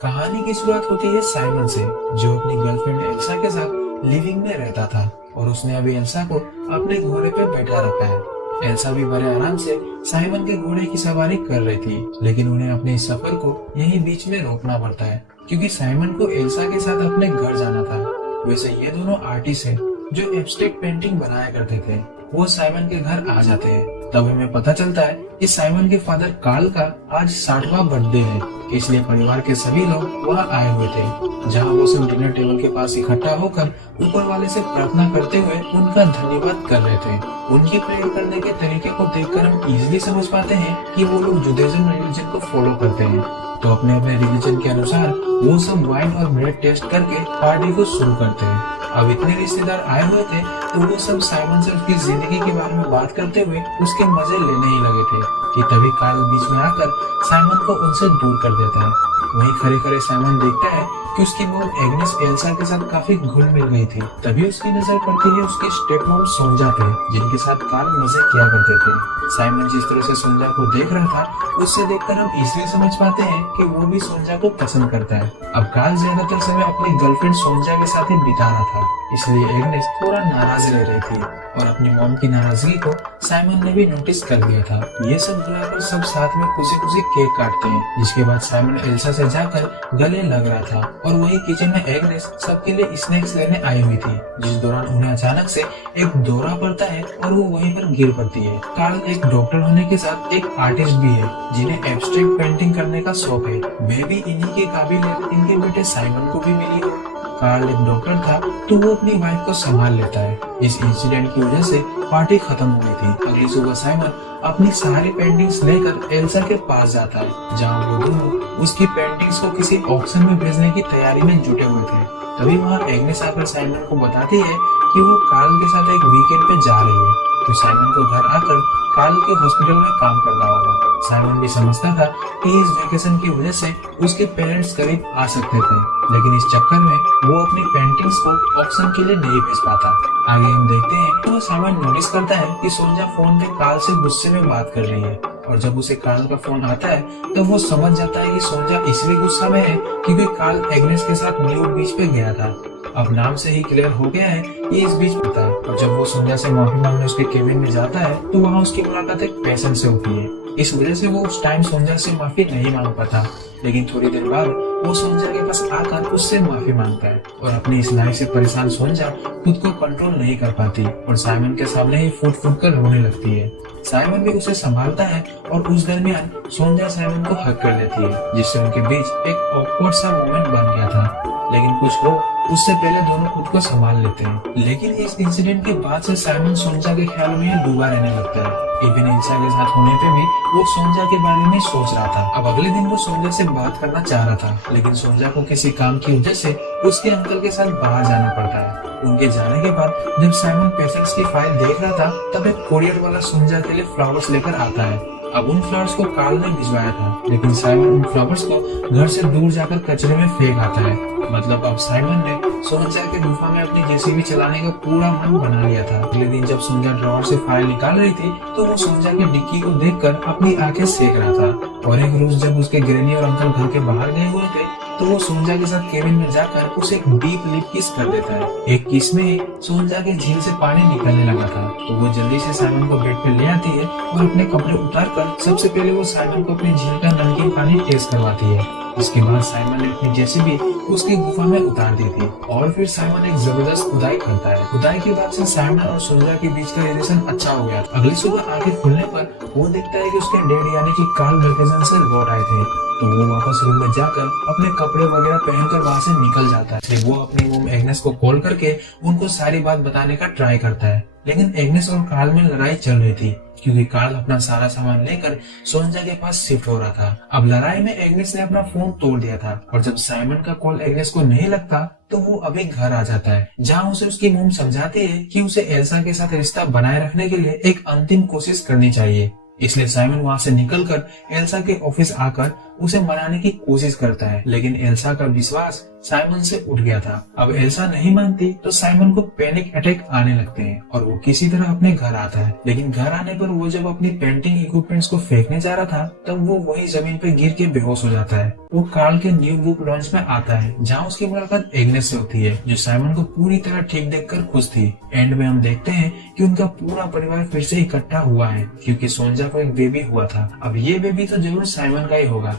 कहानी की शुरुआत होती है साइमन से, जो अपनी गर्लफ्रेंड एल्सा के साथ लिविंग में रहता था और उसने अभी एल्सा को अपने घोड़े पे बैठा रखा है। एल्सा भी बड़े आराम से साइमन के घोड़े की सवारी कर रही थी, लेकिन उन्हें अपने इस सफर को यहीं बीच में रोकना पड़ता है क्योंकि साइमन को एल्सा के साथ अपने घर जाना था। वैसे ये दोनों आर्टिस्ट हैं जो एब्स्ट्रैक्ट पेंटिंग बनाया करते थे। वो साइमन के घर आ जाते हैं। तब हमें पता चलता है कि साइमन के फादर कार्ल का आज 60वां बर्थडे है, इसलिए परिवार के सभी लोग वहाँ आए हुए थे, जहाँ वो सब डिनर टेबल के पास इकट्ठा होकर ऊपर वाले से प्रार्थना करते हुए उनका धन्यवाद कर रहे थे। उनकी प्रेयर करने के तरीके को देखकर हम इजीली समझ पाते हैं कि वो लोग जुडाइज्म रिलीजन को फॉलो करते हैं। तो अपने अपने रिलीजन के अनुसार वो सब वाइन और ब्रेड टेस्ट करके पार्टी को शुरू करते हैं। अब इतने रिश्तेदार आए हुए थे तो वो सब साइमन से उसकी जिंदगी के बारे में बात करते हुए उसके मजे लेने ही लगे थे कि तभी कार्ल बीच में आकर साइमन को उनसे दूर कर देता है। वहीं खड़े खड़े साइमन देखता है कि उसकी मॉम एग्नेस एल्सा के साथ काफी घुल मिल गई थी। तभी उसकी नजर पड़ती है उसकी स्टेप मॉम सोंजा पे, जिनके साथ कार्ल मजे किया करते थे। साइमन जिस तरह से सोंजा को देख रहा था, उससे देखकर हम इसलिए समझ पाते हैं कि वो भी सोंजा को पसंद करता है। अब कार्ल ज्यादातर समय अपनी गर्लफ्रेंड सोंजा के साथ ही बिता रहा था, इसलिए एग्नेस थोड़ा नाराज रह रही थी और अपनी मॉम की नाराजगी को साइमन ने भी नोटिस कर लिया था। ये सब बुलाकर सब साथ में खुशी खुशी केक काटते हैं, जिसके बाद साइमन एल्सा से जाकर गले लग रहा था और वही किचन में एग्नेस सबके लिए स्नैक्स लेने आई हुई थी, जिस दौरान उन्हें अचानक से एक दौरा पड़ता है और वो वहीं पर गिर पड़ती है। कार्ल एक डॉक्टर होने के साथ एक आर्टिस्ट भी है, जिन्हें एब्स्ट्रैक्ट पेंटिंग करने का शौक है। मैं भी इन्हीं के काबिलियत इनके बेटे साइमन को भी मिली है। कार्ल एक डॉक्टर था तो वो अपनी वाइफ को संभाल लेता है। इस इंसिडेंट की वजह से पार्टी खत्म हो गई थी। अगली सुबह साइमन अपनी सारी पेंटिंग्स लेकर एल्सा के पास जाता है, जहाँ वो दोनों उसकी पेंटिंग्स को किसी ऑक्शन में भेजने की तैयारी में जुटे हुए थे। तभी वहाँ एग्नेस आकर साइमन को बताती है कि वो कार्ल के साथ एक वीकेंड पे जा रही है, तो साइमन को घर आकर कार्ल के हॉस्पिटल में काम करना होगा। साइमन भी समझता था कि इस वेकेशन की वजह से उसके पेरेंट्स करीब आ सकते थे, लेकिन इस चक्कर में वो अपनी पेंटिंग्स को ऑक्शन के लिए नहीं भेज पाता। आगे हम देखते हैं कि वो साइमन नोटिस करता है कि सोंजा फोन पे कार्ल से गुस्से में बात कर रही है, और जब उसे कार्ल का फोन आता है तो वो समझ जाता है कि सोंजा इसलिए गुस्सा में है क्योंकि कार्ल एग्नेस के साथ न्यूड बीच पे गया था। अब नाम से ही क्लियर हो गया है कि इस बीच पता है, और जब वो सोंजा से माफी मांगने उसके केबिन में जाता है तो वहाँ उसकी मुलाकात एक पेशेंट से होती है। इस वजह से वो उस टाइम सोंजा से माफी नहीं मांग पाता, लेकिन थोड़ी देर बाद वो सोंजा के पास आकर उससे माफी मांगता है और अपनी इस लाइफ से परेशान सोंजा खुद को कंट्रोल नहीं कर पाती और साइमन के सामने ही फुट फुट कर रोने लगती है। साइमन भी उसे संभालता है और उस दरमियान सोंजा साइमन को हक कर लेती है, जिससे उनके बीच एक ऑकवर्ड सा मोमेंट बन गया था। लेकिन कुछ हो उससे पहले दोनों खुद को संभाल लेते हैं। लेकिन इस इंसिडेंट के बाद से साइमन सोंजा के ख्याल में डूबा रहने लगता है। इवन एल्सा के साथ होने पे भी वो सोंजा के बारे में सोच रहा था। अब अगले दिन वो सोंजा से बात करना चाह रहा था, लेकिन सोंजा को किसी काम की वजह से उसके अंकल के साथ बाहर जाना पड़ता है। उनके जाने के बाद जब साइमन पेशेंट्स की फाइल देख रहा था, तब एक कोरियर वाला सोंजा के लिए फ्लावर्स लेकर आता है। अब उन फ्लावर्स को कार्ल ने भिजवाया था, लेकिन साइमन उन फ्लावर्स को घर से दूर जाकर कचरे में फेंक आता है। मतलब अब साइमन ने सोंजा के गुफा में अपनी जेसीबी चलाने का पूरा मन बना लिया था। अगले दिन जब सोंजा ड्रॉअर से फाइल निकाल रही थी तो वो सोंजा की डिक्की को देखकर अपनी आंखें सेक रहा था। और एक रोज जब उसके ग्रैनी और अंकल घर के बाहर गए हुए थे तो वो सोंजा के साथ केबिन में जाकर उसे एक डीप लिप किस कर देता है। एक किस में ही सोंजा के झील से पानी निकलने लगा था, तो वो जल्दी से साइमन को बेड पे ले आती है और अपने कपड़े उतारकर सबसे पहले वो साइमन को अपनी झील का नमकीन पानी टेस्ट करवाती है। इसके बाद साइमन ने अपनी जेसीबी उसकी गुफा में उतार दी थी और फिर साइमन एक जबरदस्त खुदाई करता है। खुदाई के बाद से साइमन और सोंजा के बीच का रिलेशन अच्छा हो गया। अगली सुबह आंखें खुलने पर वो देखता है कि उसके डैड यानी कि कार्ल वेकेशन से लौट आए थे, तो वो वापस रूम में जाकर अपने कपड़े वगैरह पहनकर वहाँ से निकल जाता है। वो अपनी मॉम एग्नेस को कॉल करके उनको सारी बात बताने का ट्राई करता है, लेकिन एग्नेस और कार्ल में लड़ाई चल रही थी क्योंकि कार्ल अपना सारा सामान लेकर सोंजा के पास शिफ्ट हो रहा था। अब लड़ाई में एग्नेस ने अपना फोन तोड़ दिया था और जब साइमन का कॉल एग्नेस को नहीं लगता तो वो अभी घर आ जाता है, जहाँ उसे उसकी मॉम समझाती है कि उसे एल्सा के साथ रिश्ता बनाए रखने के लिए एक अंतिम कोशिश करनी चाहिए। इसलिए साइमन वहां से निकलकर एल्सा के ऑफिस आकर उसे मनाने की कोशिश करता है, लेकिन एल्सा का विश्वास साइमन से उठ गया था। अब एल्सा नहीं मानती तो साइमन को पैनिक अटैक आने लगते हैं और वो किसी तरह अपने घर आता है। लेकिन घर आने पर वो जब अपनी पेंटिंग इक्विपमेंट्स को फेंकने जा रहा था तब वो वही जमीन पर गिर के बेहोश हो जाता है। वो कार्ल के न्यू बुक लॉन्च में आता है जहाँ उसकी मुलाकात एग्नेस से होती है, जो साइमन को पूरी तरह ठीक देखकर खुश थी। एंड में हम देखते हैं कि उनका पूरा परिवार फिर से इकट्ठा हुआ है क्योंकि सोंजा को एक बेबी हुआ था। अब ये बेबी तो जरूर साइमन का ही होगा।